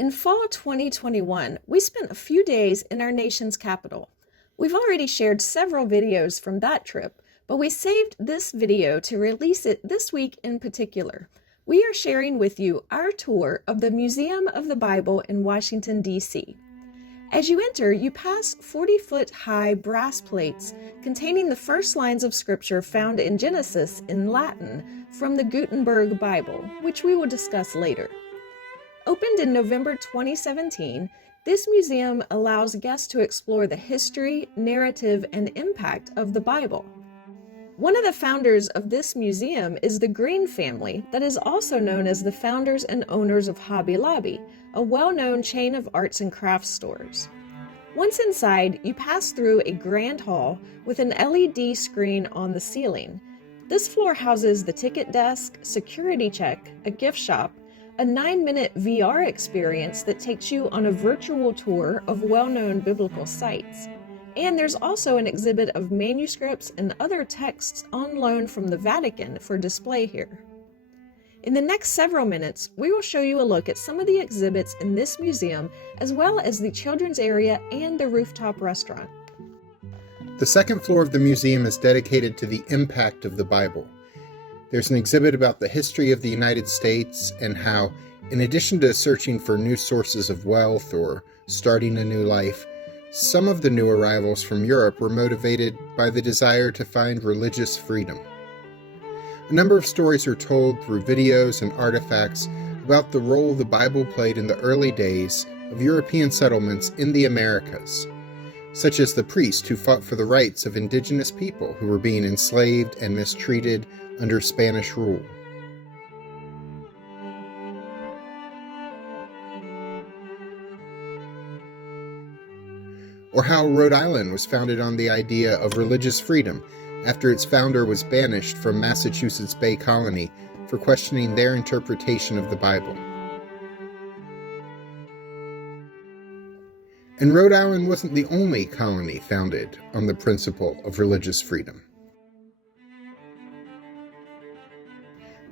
In fall 2021, we spent a few days in our nation's capital. We've already shared several videos from that trip, but we saved this video to release it this week in particular. We are sharing with you our tour of the Museum of the Bible in Washington, D.C. As you enter, you pass 40-foot-high brass plates containing the first lines of scripture found in Genesis in Latin from the Gutenberg Bible, which we will discuss later. Opened in November 2017, this museum allows guests to explore the history, narrative, and impact of the Bible. One of the founders of this museum is the Green family that is also known as the founders and owners of Hobby Lobby, a well-known chain of arts and crafts stores. Once inside, you pass through a grand hall with an LED screen on the ceiling. This floor houses the ticket desk, security check, a gift shop, a 9-minute VR experience that takes you on a virtual tour of well-known biblical sites. And there's also an exhibit of manuscripts and other texts on loan from the Vatican for display here. In the next several minutes, we will show you a look at some of the exhibits in this museum, as well as the children's area and the rooftop restaurant. The second floor of the museum is dedicated to the impact of the Bible. There's an exhibit about the history of the United States and how, in addition to searching for new sources of wealth or starting a new life, some of the new arrivals from Europe were motivated by the desire to find religious freedom. A number of stories are told through videos and artifacts about the role the Bible played in the early days of European settlements in the Americas, such as the priest who fought for the rights of indigenous people who were being enslaved and mistreated under Spanish rule. Or how Rhode Island was founded on the idea of religious freedom after its founder was banished from Massachusetts Bay Colony for questioning their interpretation of the Bible. And Rhode Island wasn't the only colony founded on the principle of religious freedom.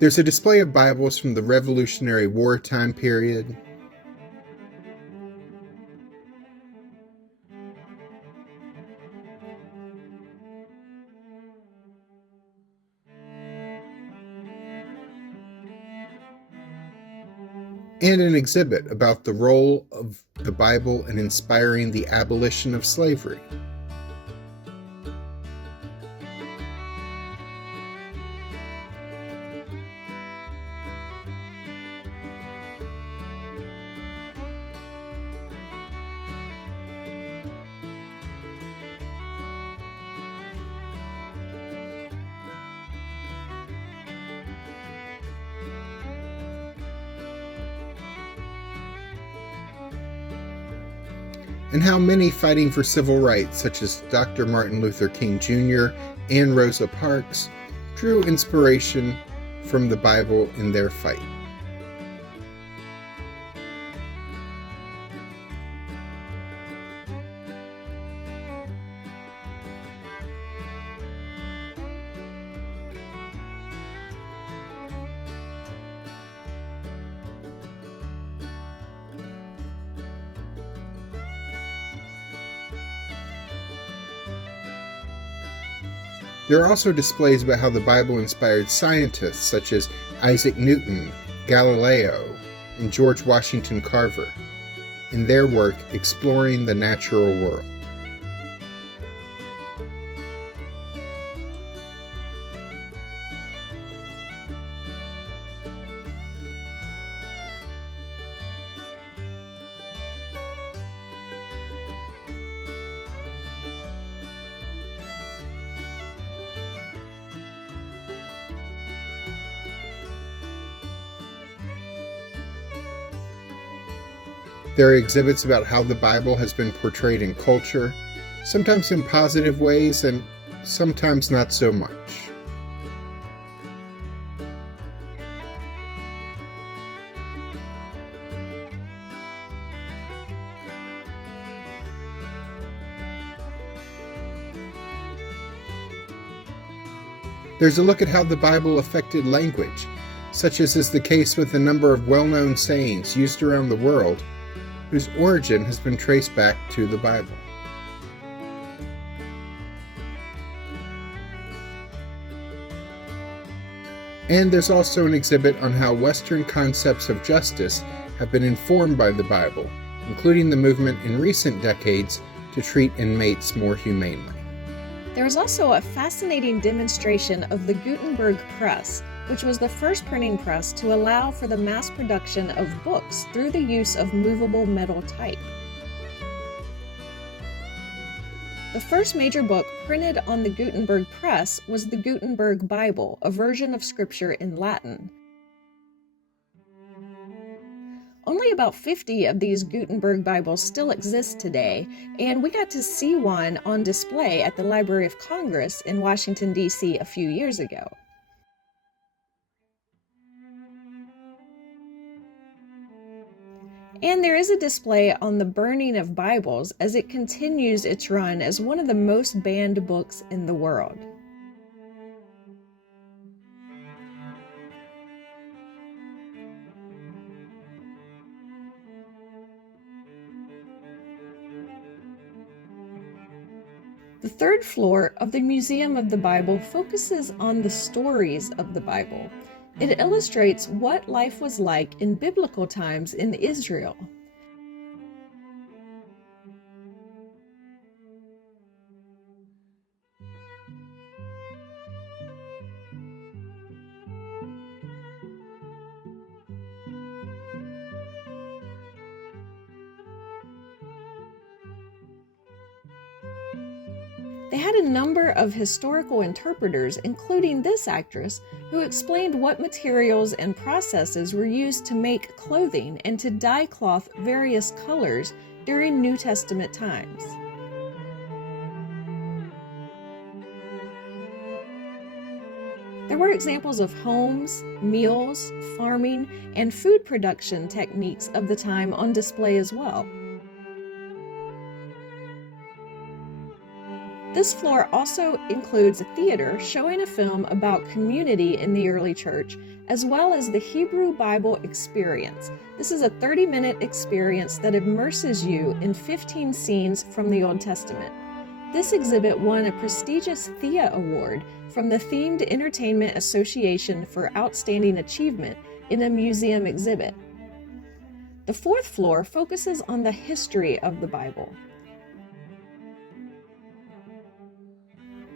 There's a display of Bibles from the Revolutionary War time period, and an exhibit about the role of the Bible in inspiring the abolition of slavery. And how many fighting for civil rights, such as Dr. Martin Luther King Jr. and Rosa Parks, drew inspiration from the Bible in their fight. There are also displays about how the Bible inspired scientists such as Isaac Newton, Galileo, and George Washington Carver in their work exploring the natural world. There are exhibits about how the Bible has been portrayed in culture, sometimes in positive ways and sometimes not so much. There's a look at how the Bible affected language, such as is the case with a number of well-known sayings used around the world whose origin has been traced back to the Bible. And there's also an exhibit on how Western concepts of justice have been informed by the Bible, including the movement in recent decades to treat inmates more humanely. There is also a fascinating demonstration of the Gutenberg press, which was the first printing press to allow for the mass production of books through the use of movable metal type. The first major book printed on the Gutenberg press was the Gutenberg Bible, a version of Scripture in Latin. Only about 50 of these Gutenberg Bibles still exist today, and we got to see one on display at the Library of Congress in Washington, D.C. a few years ago. And there is a display on the burning of Bibles as it continues its run as one of the most banned books in the world. The third floor of the Museum of the Bible focuses on the stories of the Bible. It illustrates what life was like in biblical times in Israel. They had a number of historical interpreters, including this actress, who explained what materials and processes were used to make clothing and to dye cloth various colors during New Testament times. There were examples of homes, meals, farming, and food production techniques of the time on display as well. This floor also includes a theater showing a film about community in the early church, as well as the Hebrew Bible Experience. This is a 30-minute experience that immerses you in 15 scenes from the Old Testament. This exhibit won a prestigious Thea Award from the Themed Entertainment Association for Outstanding Achievement in a museum exhibit. The fourth floor focuses on the history of the Bible.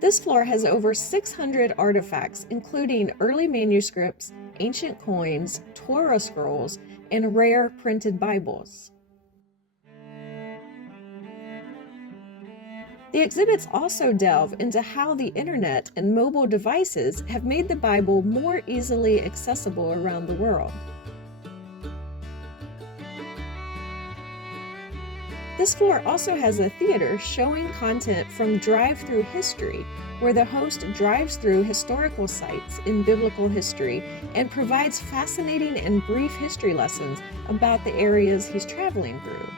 This floor has over 600 artifacts, including early manuscripts, ancient coins, Torah scrolls, and rare printed Bibles. The exhibits also delve into how the internet and mobile devices have made the Bible more easily accessible around the world. This floor also has a theater showing content from Drive-Through History, where the host drives through historical sites in biblical history and provides fascinating and brief history lessons about the areas he's traveling through.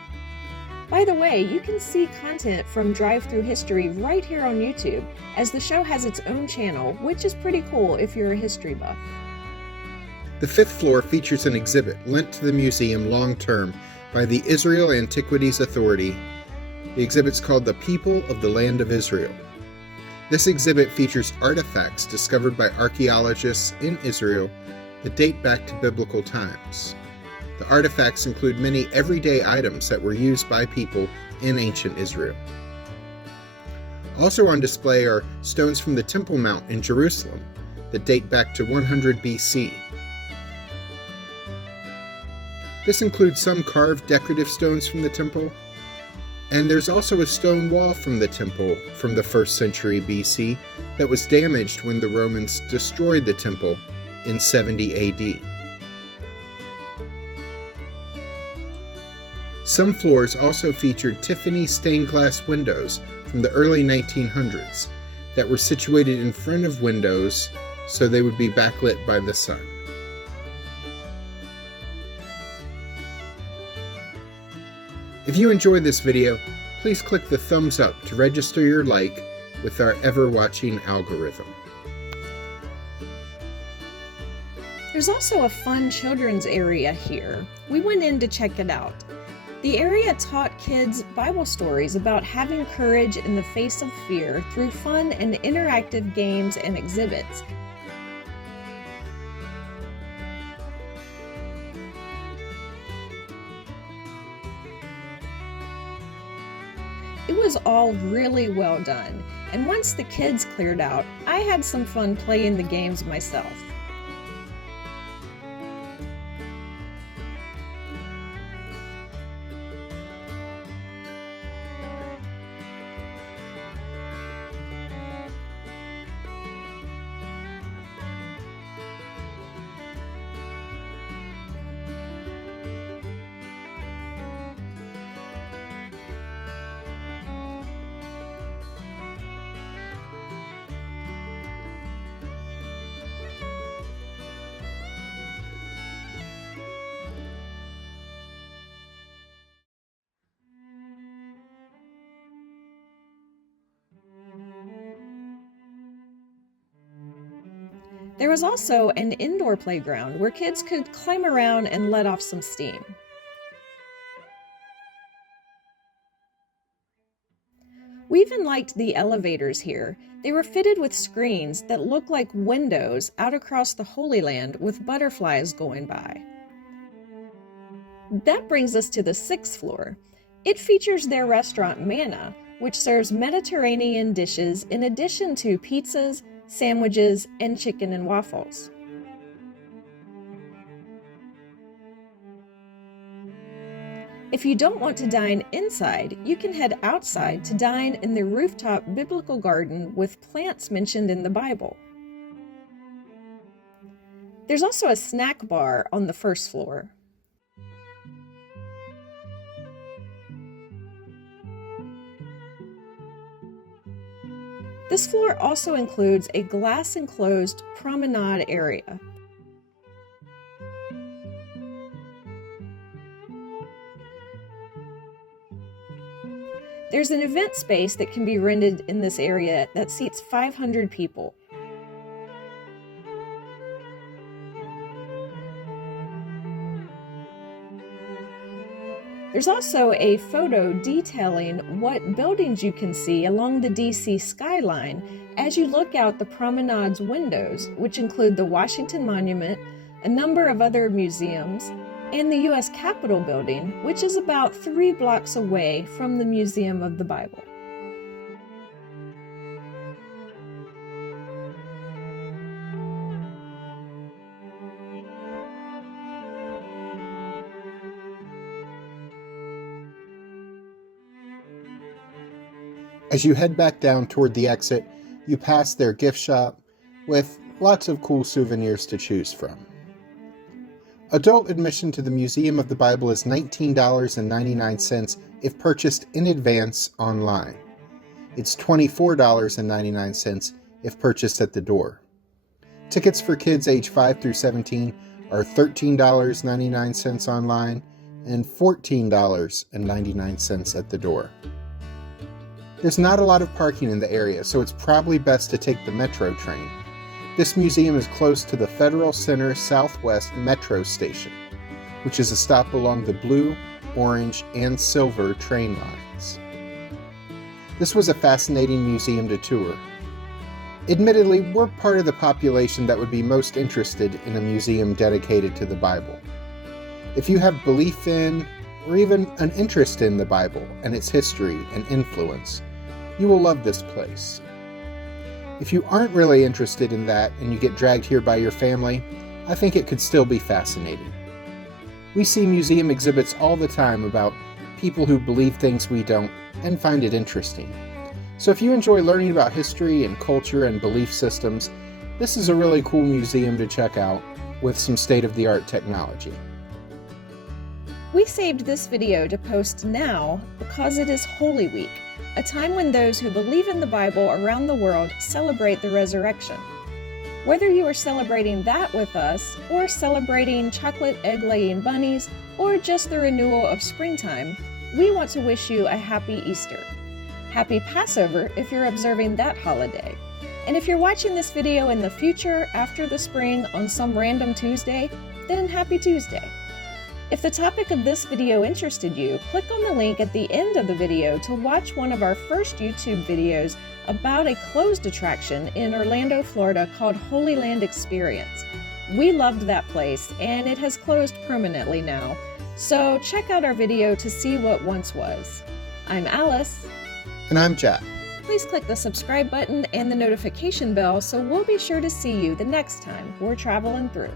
By the way, you can see content from Drive-Through History right here on YouTube, as the show has its own channel, which is pretty cool if you're a history buff. The fifth floor features an exhibit lent to the museum long-term by the Israel Antiquities Authority. The exhibit's called The People of the Land of Israel. This exhibit features artifacts discovered by archaeologists in Israel that date back to biblical times. The artifacts include many everyday items that were used by people in ancient Israel. Also on display are stones from the Temple Mount in Jerusalem that date back to 100 BC. This includes some carved decorative stones from the temple, and there's also a stone wall from the temple from the 1st century BC that was damaged when the Romans destroyed the temple in 70 AD. Some floors also featured Tiffany stained glass windows from the early 1900s that were situated in front of windows so they would be backlit by the sun. If you enjoyed this video, please click the thumbs up to register your like with our ever-watching algorithm. There's also a fun children's area here. We went in to check it out. The area taught kids Bible stories about having courage in the face of fear through fun and interactive games and exhibits. It was all really well done, and once the kids cleared out, I had some fun playing the games myself. There was also an indoor playground where kids could climb around and let off some steam. We even liked the elevators here. They were fitted with screens that looked like windows out across the Holy Land with butterflies going by. That brings us to the 6th floor. It features their restaurant Manna, which serves Mediterranean dishes in addition to pizzas, sandwiches, and chicken and waffles. If you don't want to dine inside, you can head outside to dine in the rooftop biblical garden with plants mentioned in the Bible. There's also a snack bar on the 1st floor. This floor also includes a glass-enclosed promenade area. There's an event space that can be rented in this area that seats 500 people. There's also a photo detailing what buildings you can see along the DC skyline as you look out the promenade's windows, which include the Washington Monument, a number of other museums, and the U.S. Capitol building, which is about 3 blocks away from the Museum of the Bible. As you head back down toward the exit, you pass their gift shop with lots of cool souvenirs to choose from. Adult admission to the Museum of the Bible is $19.99 if purchased in advance online. It's $24.99 if purchased at the door. Tickets for kids age 5 through 17 are $13.99 online and $14.99 at the door. There's not a lot of parking in the area, so it's probably best to take the metro train. This museum is close to the Federal Center Southwest Metro Station, which is a stop along the blue, orange, and silver train lines. This was a fascinating museum to tour. Admittedly, we're part of the population that would be most interested in a museum dedicated to the Bible. If you have belief in, or even an interest in the Bible and its history and influence, you will love this place. If you aren't really interested in that and you get dragged here by your family, I think it could still be fascinating. We see museum exhibits all the time about people who believe things we don't and find it interesting. So if you enjoy learning about history and culture and belief systems, this is a really cool museum to check out with some state-of-the-art technology. We saved this video to post now because it is Holy Week, a time when those who believe in the Bible around the world celebrate the resurrection. Whether you are celebrating that with us, or celebrating chocolate egg-laying bunnies, or just the renewal of springtime, we want to wish you a happy Easter. Happy Passover if you're observing that holiday. And if you're watching this video in the future after the spring on some random Tuesday, then happy Tuesday. If the topic of this video interested you, click on the link at the end of the video to watch one of our first YouTube videos about a closed attraction in Orlando, Florida called Holy Land Experience. We loved that place and it has closed permanently now, so check out our video to see what once was. I'm Alice. And I'm Jack. Please click the subscribe button and the notification bell so we'll be sure to see you the next time we're traveling through.